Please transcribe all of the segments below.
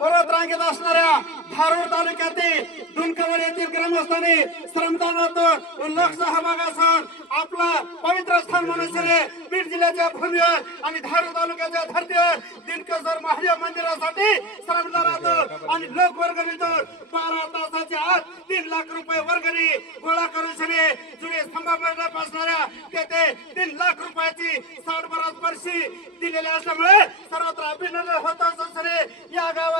परत रांगेत असणाऱ्या धारूर तालुक्यातील दुनकवड येथील ग्रामस्थांनी श्रमदानातून व लोक सहभागासह आपला पवित्र स्थान म्हणून बीड जिल्ह्याच्या भूमीवर आणि धारूर तालुक्याच्या धर्तीवर दिनकसर महादेव मंदिरासाठी श्रमदानातून आणि लोक वर्गणीतून बारा तासाच्या आत तीन लाख रुपये वर्गणी गोळा करून श्री जुने स्तंभामध्ये असणाऱ्या तेथे तीन लाख रुपयाची साडबारा स्पर्शी दिलेली असल्यामुळे सर्वत्र अभिनंदन होत असल्याने या गावात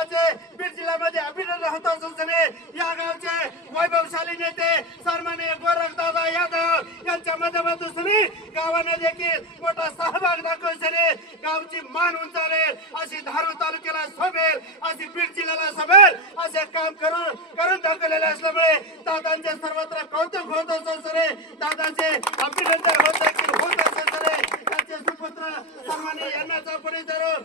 जिल्ह्यामध्ये अभिनंदन होत या गावचे वैभवशाली नेते सन्माननीय गोरखदादा यादव यांच्या माध्यमातून सनी गावाने देखील मोठा सहभाग दाखवशाने गावची मान उंचावेल अशी धारूर तालुक्याला शोभेल अशी बीड जिल्ह्याला शोभेल असे काम करून करून दाखवलेले असल्यामुळे दादांचे सर्वत्र कौतुक होत असल्याने दादांचे अभिनंदन होत देखील होत असल्याने त्यांचे सुपुत्र सन्माननीय यांनाचा परिचय आपण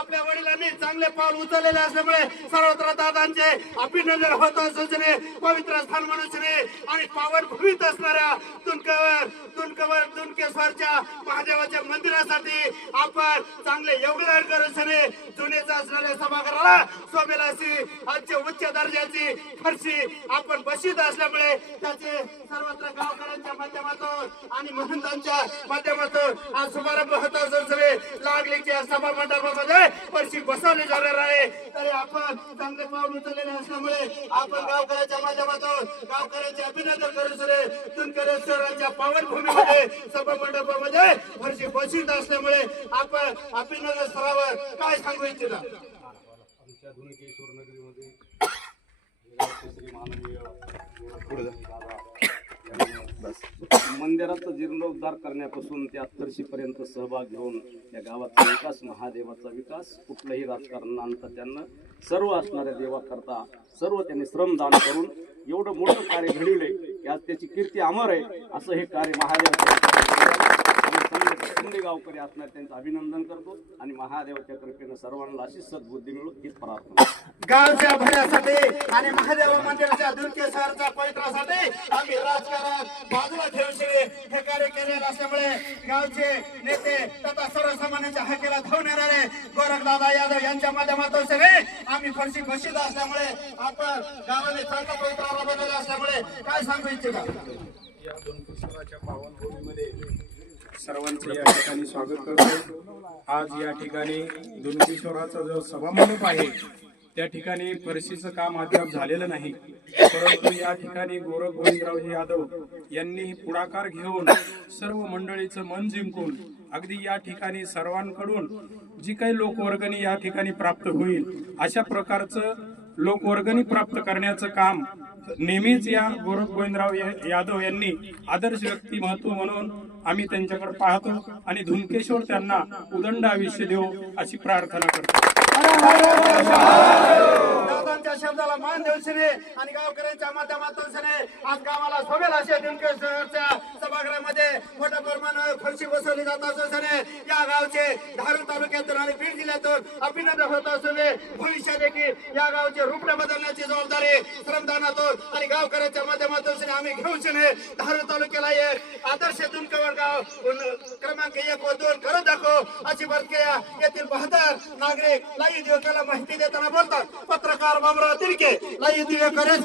आपल्या वडिलांनी चांगले पाऊल उचललेले असल्यामुळे सर्वत्र दादांचे अभिनंदन होत असल्याने पवित्र स्थान मनुष्यने आणि पावन भूमीत असणाऱ्या तुनकवर तुनकवर तुनकेश्वरच्या महादेवाच्या मंदिरासाठी आपण चांगले योगदान करू सने जुनेच असणाऱ्या सभागृहाला शोभेल अशी आजची उच्च दर्जाची फरशी आपण बशीत असल्यामुळे त्याचे सर्वत्र गावकऱ्यांच्या माध्यमातून आणि महंतांच्या माध्यमातून आज शुभारंभ होत असल्याने लागलीच्या सभा मंडपामध्ये फरशी बसवली जाणार आहे. तरी आपण चांगले पाऊल उचललेले असल्यामुळे आपण गावकऱ्यांच्या माध्यमातून गावकऱ्यांचे अभिनंदन करू सरे. तुनकरेश्वरांच्या पावन भूमीमध्ये सभा मंडपामध्ये फरशी बसीत असल्यामुळे आपण अभिनंदन स्तरावर काय सांगू इच्छिता? आमच्या धुणकेश्वर नगरीमध्ये श्री माननीय मंदिराचा जीर्णोद्धार करण्यापासून ते अत्तरशीपर्यंत सहभाग घेऊन या गावाचा विकास महादेवाचा विकास कुठलंही राजकारण आणता त्यांना सर्व असणाऱ्या देवाकरता सर्व त्यांनी श्रमदान करून एवढं मोठं कार्य घडविले की आज त्याची कीर्ती अमर आहे असं हे कार्य महादेव शिंदे गावकरी असणार त्यांचं अभिनंदन करतो आणि महादेवाच्या कृपेनं सर्वांना अशी सद्बुद्धी मिळो ही प्रार्थना गावच्या भल्यासाठी आणि महादेव मंदिराच्या दुर्केश्वरच्या पवित्रासाठी आम्ही राजकारण बाजूला ठेवून शिवे हे कार्य केलेलं असल्यामुळे गावचे नेते तथा सर्वसामान्यांच्या हक्कीला धावून येणारे गोरखदादा यादव यांच्या माध्यमातून सगळे आम्ही फरशी बशीत असल्यामुळे आपण गावाने चांगला पवित्र राबवलेला असल्यामुळे काय सांगू इच्छिता? या दोन पुस्तकाच्या पावन भूमीमध्ये सर्वांचं या ठिकाणी स्वागत करतो. आज या ठिकाणी दुनकेश्वराचा जो सभामंडप आहे त्या ठिकाणी फरशीचं काम अद्याप झालेलं नाही. परंतु या ठिकाणी गोरख गोविंदरावजी यादव यांनी पुढाकार घेऊन सर्व मंडळीचं मन जिंकून अगदी या ठिकाणी सर्वांकडून जी काही लोकवर्गणी या ठिकाणी प्राप्त होईल अशा प्रकारचं लोकवर्गणी प्राप्त करण्याचं काम नेहमीच या गोरख गोविंदराव या- यादव यांनी आदर्श व्यक्तिमत्व म्हणून आम्ही त्यांच्याकडे पाहतो आणि धुमकेश्वर त्यांना उदंड आयुष्य देऊ अशी प्रार्थना करतो. Gelsene. आणि गावकऱ्यांच्या माध्यमातून आज गावाला शोभेल असे दिनकेश्वरच्या सभागृहामध्ये मोठ्या प्रमाणावर फरशी बसवली जात असून या गावचे धारूर तालुक्यातून आणि बीड जिल्ह्यातून अभिनंदन होत असून भविष्य देखील या गावचे रूपणे बदलण्याची जबाबदारी श्रमदानातून आणि गावकऱ्यांच्या माध्यमातून आम्ही घेऊन सने धारूर तालुक्याला एक आदर्श दुनकवड गाव क्रमांक एक व दोन करत दाखव अशी प्रक्रिया येथील बहादर नागरिक लाई दिवसाला माहिती देताना बोलतात. पत्रकार बाबराव तिरके लाई दिवेकरच